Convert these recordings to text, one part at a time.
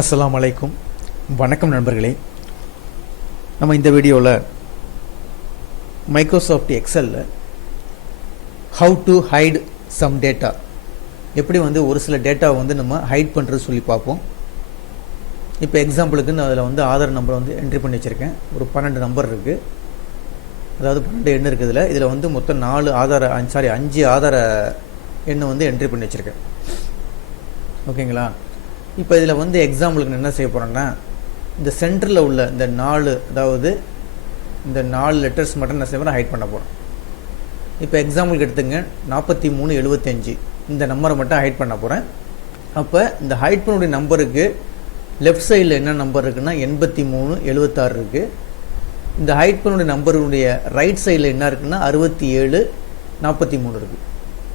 அஸ்ஸலாமு அலைக்கும். வணக்கம் நண்பர்களே. நம்ம இந்த வீடியோவில் மைக்ரோசாஃப்ட் எக்ஸலில் how to hide some data, எப்படி ஒரு சில டேட்டாவை நம்ம ஹைட் பண்ணுறது சொல்லி பார்ப்போம். இப்போ எக்ஸாம்பிளுக்கு நான் அதில் ஆதார் நம்பரை என்ட்ரி பண்ணி வச்சுருக்கேன். ஒரு 12 நம்பர் இருக்குது, அதாவது 12 எண் இருக்குது. இதில் மொத்தம் 5 ஆதார எண்ணை என்ட்ரி பண்ணி வச்சுருக்கேன். ஓகேங்களா? இப்போ இதில் எக்ஸாம்பிளுக்கு என்ன செய்ய போகிறேன்னா, இந்த சென்டரில் உள்ள இந்த 4, அதாவது இந்த 4 லெட்டர்ஸ் மட்டும் என்ன செய்ய போகிறேன், ஹைட் பண்ண போகிறேன். இப்போ எக்ஸாம்பிளுக்கு எடுத்துங்க, 4375 இந்த நம்பரை மட்டும் ஹைட் பண்ண போகிறேன். அப்போ இந்த ஹைட் பண்ணுடைய நம்பருக்கு லெஃப்ட் சைடில் என்ன நம்பர் இருக்குன்னா 8376 இருக்குது. இந்த ஹைட் பண்ணுடைய நம்பருடைய ரைட் சைடில் என்ன இருக்குன்னா 6743 இருக்குது.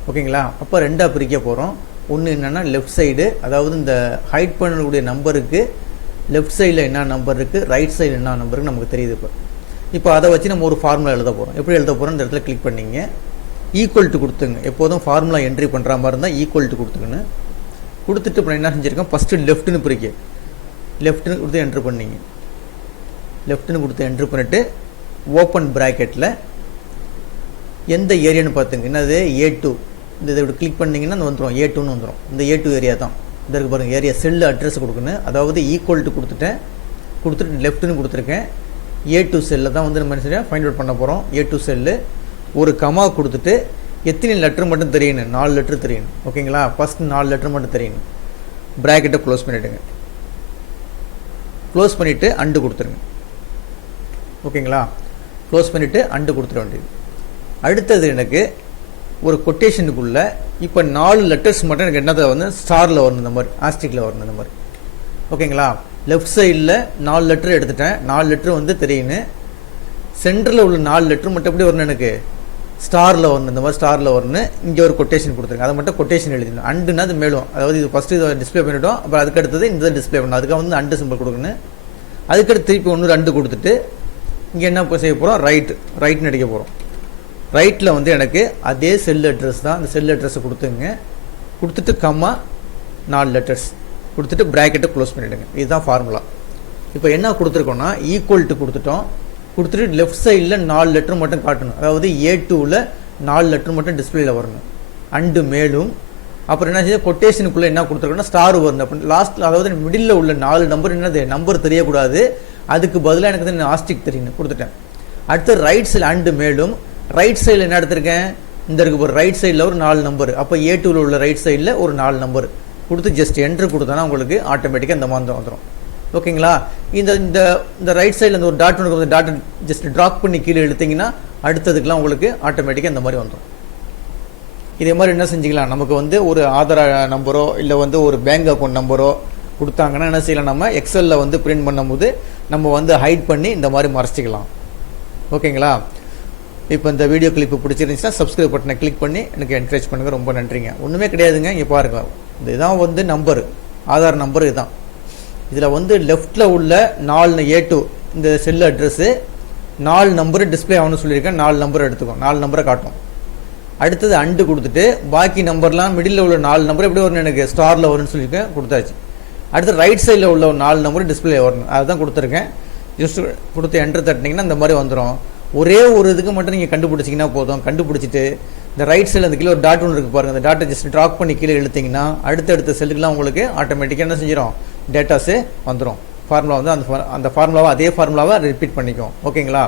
ஓகேங்களா? அப்போ ரெண்டாக பிரிக்க போகிறோம். ஒன்று என்னென்னா லெஃப்ட் சைடு, அதாவது இந்த ஹைட் பண்ணக்கூடிய நம்பருக்கு லெஃப்ட் சைடில் என்ன நம்பர் இருக்குது, ரைட் சைடு என்ன நம்பருக்கு நமக்கு தெரியுது. இப்போ அதை வச்சு நம்ம ஒரு ஃபார்முலா எழுத போகிறோம். எப்படி எழுத போகிறோம், இந்த இடத்துல கிளிக் பண்ணிங்க, ஈக்குவல் டு கொடுத்துங்க. எப்போதும் ஃபார்முலா என்ட்ரி பண்ணுற மாதிரி இருந்தால் ஈக்குவல் டு கொடுத்துக்கணும். கொடுத்துட்டு இப்போ என்ன செஞ்சுருக்கேன், ஃபஸ்ட்டு லெஃப்ட்டுன்னு பிரிக்க, லெஃப்ட்டுன்னு கொடுத்து என்ட்ரு பண்ணிங்க. லெஃப்ட்டுன்னு கொடுத்து என்ட்ரு பண்ணிவிட்டு ஓப்பன் ப்ராக்கெட்டில் எந்த ஏரியான்னு பார்த்துங்க. என்னது A2. இந்த இதை இப்படி கிளிக் பண்ணிங்கன்னா இந்த வந்துடும், A2ன்னு வந்துடும். இந்த A2 ஏரியா தான் இதற்கு பாருங்கள். ஏரியா செல்லு அட்ரஸ் கொடுக்கணும். அதாவது ஈக்குவல் டு கொடுத்துட்டு லெஃப்ட்டுன்னு கொடுத்துருக்கேன். A2 செல்லில் தான் நம்ம சரியாக ஃபைண்ட் அவுட் பண்ண போகிறோம். A2 செல்லு ஒரு கமா கொடுத்துட்டு எத்தனை லெட்டர் மட்டும் தெரியணும், 4 லெட்டர் தெரியணும். ஓகேங்களா? ஃபஸ்ட் 4 லெட்டர் மட்டும் தெரியணும். ப்ராக்கெட்டை க்ளோஸ் பண்ணிவிடுங்க. க்ளோஸ் பண்ணிவிட்டு அண்டு கொடுத்துருங்க. ஓகேங்களா? க்ளோஸ் பண்ணிவிட்டு அண்டு கொடுத்துட வேண்டியது. அடுத்தது எனக்கு ஒரு கொட்டேஷனுக்குள்ளே இப்போ 4 லெட்டர்ஸ் மட்டும் எனக்கு என்னதை ஸ்டாரில் வரணும், இந்த மாதிரி ஆஸ்டிக்கில் வரணும், இந்த மாதிரி. ஓகேங்களா? லெஃப்ட் சைடில் 4 லெட்டர் எடுத்துட்டேன். 4 லெட்டர் தெரியணும். சென்டரில் உள்ள 4 லெட்டர் மட்டும் எப்படி வரணும், எனக்கு ஸ்டாரில் வரணும், இந்த மாதிரி ஸ்டாரில் வரணும். இங்கே ஒரு கொட்டேஷன் கொடுத்துருங்க, அதை மட்டும் கொட்டேஷன் எழுதிடணும். அண்டுன்னா அது மேலும், அதாவது இது ஃபஸ்ட்டு இதை டிஸ்பிளே பண்ணிவிட்டோம். அப்புறம் அதுக்கு அடுத்தது இந்த டிஸ்பிளே பண்ணணும். அதுக்காக அண்டு சிம்பிள் கொடுக்கணும். அதுக்கடுத்து திருப்பி ஒன்று 2 கொடுத்துட்டு இங்கே என்ன செய்ய போகிறோம், ரைட்னு அடிக்க போகிறோம். ரைட்டில் எனக்கு அதே செல் அட்ரஸ் தான். அந்த செல் அட்ரஸை கொடுத்துங்க. கொடுத்துட்டு கம்மா 4 லெட்டர்ஸ் கொடுத்துட்டு ப்ராக்கெட்டை க்ளோஸ் பண்ணிவிடுங்க. இதுதான் ஃபார்முலா. இப்போ என்ன கொடுத்துருக்கோன்னா ஈக்குவல் டு கொடுத்துட்டோம். கொடுத்துட்டு லெஃப்ட் சைடில் 4 லெட்டர் மட்டும் காட்டணும். அதாவது A2வில் 4 லெட்டர் மட்டும் டிஸ்பிளேல வரணும். அண்டு மேலும் அப்புறம் என்ன செய்ய, கொட்டேஷனுக்குள்ளே என்ன கொடுத்துருக்கோன்னா ஸ்டார் வரணும். அப்போ லாஸ்ட்டில், அதாவது மிடில் உள்ள 4 நம்பர் என்னது நம்பர் தெரியக்கூடாது. அதுக்கு பதிலாக எனக்கு ஆஸ்டிக் தெரியணும் கொடுத்துட்டேன். அடுத்து ரைட் சைடில் அண்டு மேலும் ரைட் சைடில் என்ன எடுத்திருக்கேன், இந்த இருக்கு ஒரு ரைட் சைடில் ஒரு 4 நம்பர். அப்போ A2வில் உள்ள ரைட் சைடில் ஒரு 4 நம்பர் கொடுத்து ஜஸ்ட் என்ட்ரு கொடுத்தோன்னா உங்களுக்கு ஆட்டோமேட்டிக்காக இந்த மாதிரி வந்துடும். ஓகேங்களா? இந்த ரைட் சைடில் இந்த ஒரு டாட் ஒன்று, டாட் ஜஸ்ட் ட்ராப் பண்ணி கீழே எடுத்தீங்கன்னா அடுத்ததுக்கெலாம் உங்களுக்கு ஆட்டோமேட்டிக்காக இந்த மாதிரி வந்துடும். இதே மாதிரி என்ன செஞ்சுக்கலாம், நமக்கு ஒரு ஆதார நம்பரோ இல்லை ஒரு பேங்க் அக்கௌண்ட் நம்பரோ கொடுத்தாங்கன்னா என்ன செய்யலாம், நம்ம எக்ஸலில் பிரிண்ட் பண்ணும்போது நம்ம ஹைட் பண்ணி இந்த மாதிரி மறைச்சிக்கலாம். ஓகேங்களா? இப்போ இந்த வீடியோ கிளிப்பு பிடிச்சிருந்துச்சுன்னா சப்ஸ்கிரைப் பட்டனை கிளிக் பண்ணி எனக்கு என்கரேஜ் பண்ணுங்கள். ரொம்ப நன்றிங்க. ஒன்றுமே கிடையாதுங்க. இங்கே பாருங்க, இதுதான் நம்பரு, ஆதார் நம்பர் இதுதான். இதில் லெஃப்டில் உள்ள 4 A2 இந்த செல் அட்ரஸ்ஸு 4 நம்பரு டிஸ்பிளே ஆகணும்னு சொல்லியிருக்கேன். 4 நம்பர் எடுத்துக்கோம், 4 நம்பரை காட்டும். அடுத்தது அண்டு கொடுத்துட்டு பாக்கி நம்பர்லாம் மிடில் உள்ள 4 நம்பர் எப்படி வரணும், எனக்கு ஸ்டாரில் வரும்னு சொல்லியிருக்கேன், கொடுத்தாச்சு. அடுத்து ரைட் சைடில் உள்ள 4 நம்பர் டிஸ்பிளே வரணும், அதுதான் கொடுத்துருக்கேன். ஜஸ்ட் கொடுத்து என்ட்ரு தட்டினீங்கன்னா இந்த மாதிரி வந்துடும். ஒரே ஒரு இதுக்கு மட்டும் நீங்கள் கண்டுபிடிச்சிங்கன்னா போதும். கண்டுபிடிச்சிட்டு இந்த ரைட் சைடில் அந்த கீழே ஒரு டாட் ஒன்று இருக்குது பாருங்கள், அந்த டாட்டை ஜஸ்ட் ட்ராப் பண்ணி கீழே இழுத்திங்கன்னா அடுத்தடுத்த செல்லுக்கெலாம் உங்களுக்கு ஆட்டோமேட்டிக்காக என்ன செஞ்சிடும், டேட்டாஸே வந்துடும். ஃபார்முலா அந்த ஃபார்முலாவை அதே ஃபார்முலாவை ரிப்பீட் பண்ணிக்கும். ஓகேங்களா?